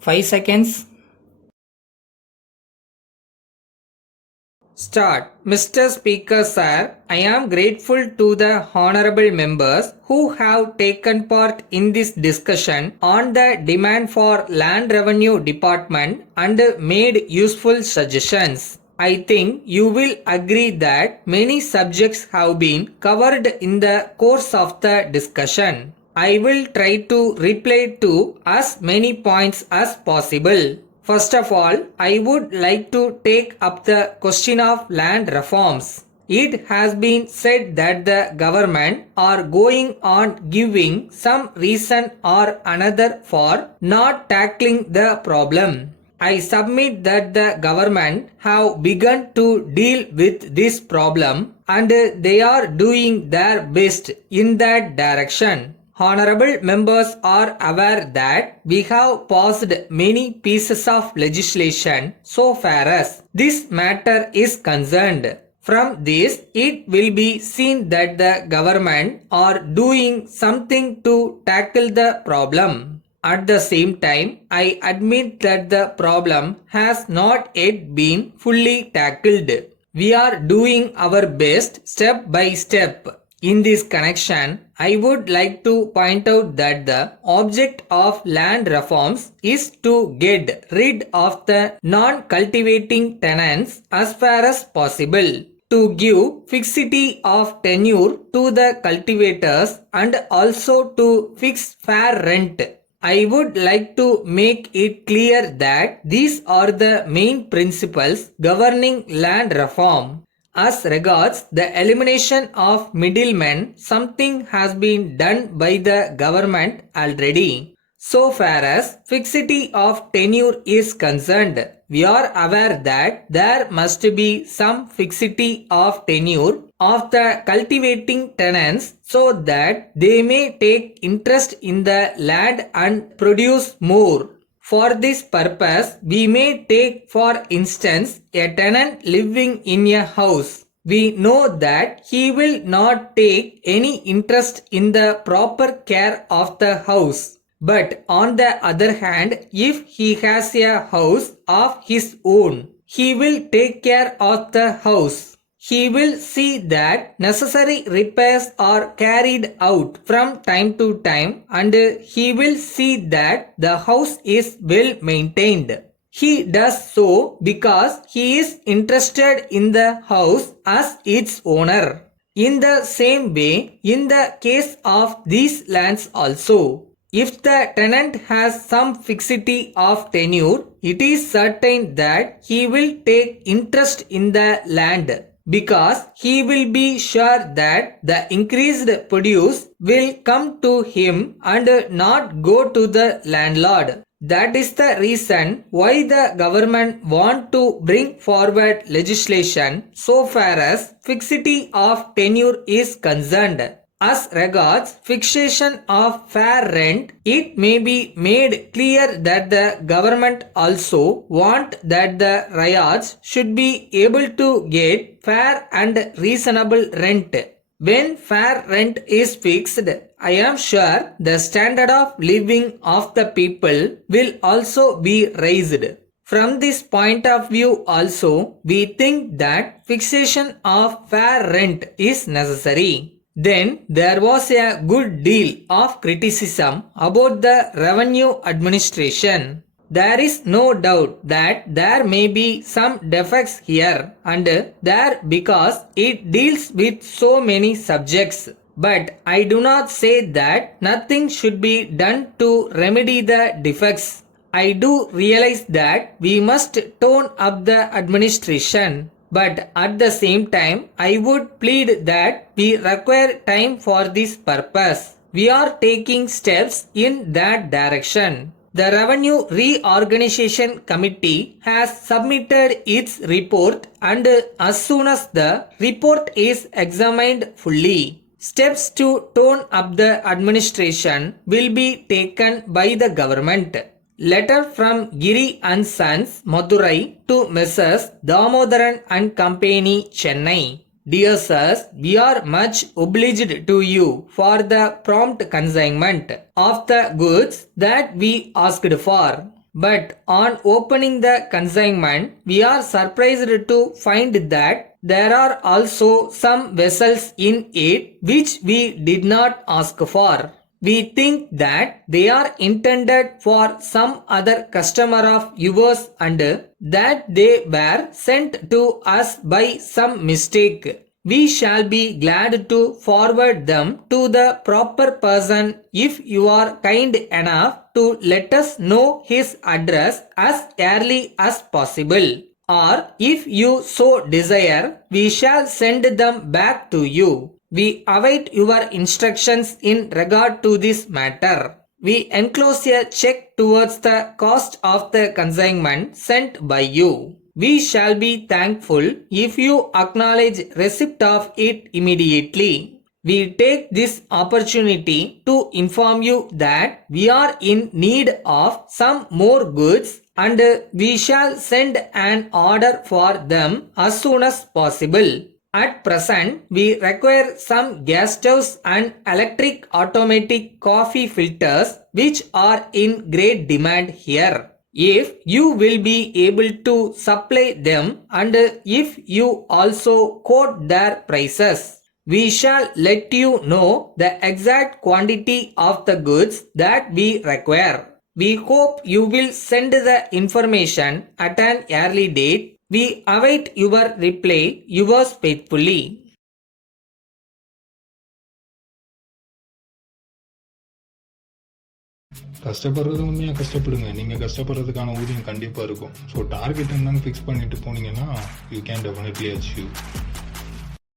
5 seconds. Start. Mr. Speaker Sir, I am grateful to the honorable members who have taken part in this discussion on the demand for land revenue department and made useful suggestions. I think you will agree that many subjects have been covered in the course of the discussion. I will try to reply to as many points as possible. First of all, I would like to take up the question of land reforms. It has been said that the government are going on giving some reason or another for not tackling the problem. I submit that the government have begun to deal with this problem and they are doing their best in that direction. Honorable members are aware that we have passed many pieces of legislation so far as this matter is concerned. From this, it will be seen that the government are doing something to tackle the problem. At the same time, I admit that the problem has not yet been fully tackled. We are doing our best step by step. In this connection, I would like to point out that the object of land reforms is to get rid of the non-cultivating tenants as far as possible, to give fixity of tenure to the cultivators and also to fix fair rent. I would like to make it clear that these are the main principles governing land reform. As regards the elimination of middlemen, something has been done by the government already. So far as fixity of tenure is concerned, we are aware that there must be some fixity of tenure of the cultivating tenants so that they may take interest in the land and produce more. For this purpose, we may take for instance a tenant living in a house. We know that he will not take any interest in the proper care of the house. But on the other hand, if he has a house of his own, he will take care of the house. He will see that necessary repairs are carried out from time to time and he will see that the house is well maintained. He does so because he is interested in the house as its owner. In the same way, in the case of these lands also, if the tenant has some fixity of tenure, it is certain that he will take interest in the land, because he will be sure that the increased produce will come to him and not go to the landlord. That is the reason why the government want to bring forward legislation so far as fixity of tenure is concerned. As regards fixation of fair rent, it may be made clear that the government also want that the ryots should be able to get fair and reasonable rent. When fair rent is fixed, I am sure the standard of living of the people will also be raised. From this point of view also, we think that fixation of fair rent is necessary. Then there was a good deal of criticism about the revenue administration. There is no doubt that there may be some defects here and there because it deals with so many subjects. But I do not say that nothing should be done to remedy the defects. I do realize that we must tone up the administration. But at the same time, I would plead that we require time for this purpose. We are taking steps in that direction. The Revenue Reorganization Committee has submitted its report and as soon as the report is examined fully, steps to tone up the administration will be taken by the government. Letter from Giri and Sons, Madurai to Messrs. Damodaran and Company, Chennai. Dear sirs, we are much obliged to you for the prompt consignment of the goods that we asked for. But on opening the consignment, we are surprised to find that there are also some vessels in it which we did not ask for. We think that they are intended for some other customer of yours and that they were sent to us by some mistake. We shall be glad to forward them to the proper person if you are kind enough to let us know his address as early as possible. Or if you so desire, we shall send them back to you. We await your instructions in regard to this matter. We enclose a check towards the cost of the consignment sent by you. We shall be thankful if you acknowledge receipt of it immediately. We take this opportunity to inform you that we are in need of some more goods and we shall send an order for them as soon as possible. At present, we require some gas stoves and electric automatic coffee filters which are in great demand here. If you will be able to supply them and if you also quote their prices, we shall let you know the exact quantity of the goods that we require. We hope you will send the information at an early date. We await your reply. Yours faithfully. கஷ்டப்படுறது உண்மையாக கஷ்டப்படுங்க. நீங்கள் கஷ்டப்படுறதுக்கான ஊதியம் கண்டிப்பாக இருக்கும். So target என்னன்னு fix பண்ணிட்டு போனீங்கன்னா you can definitely achieve.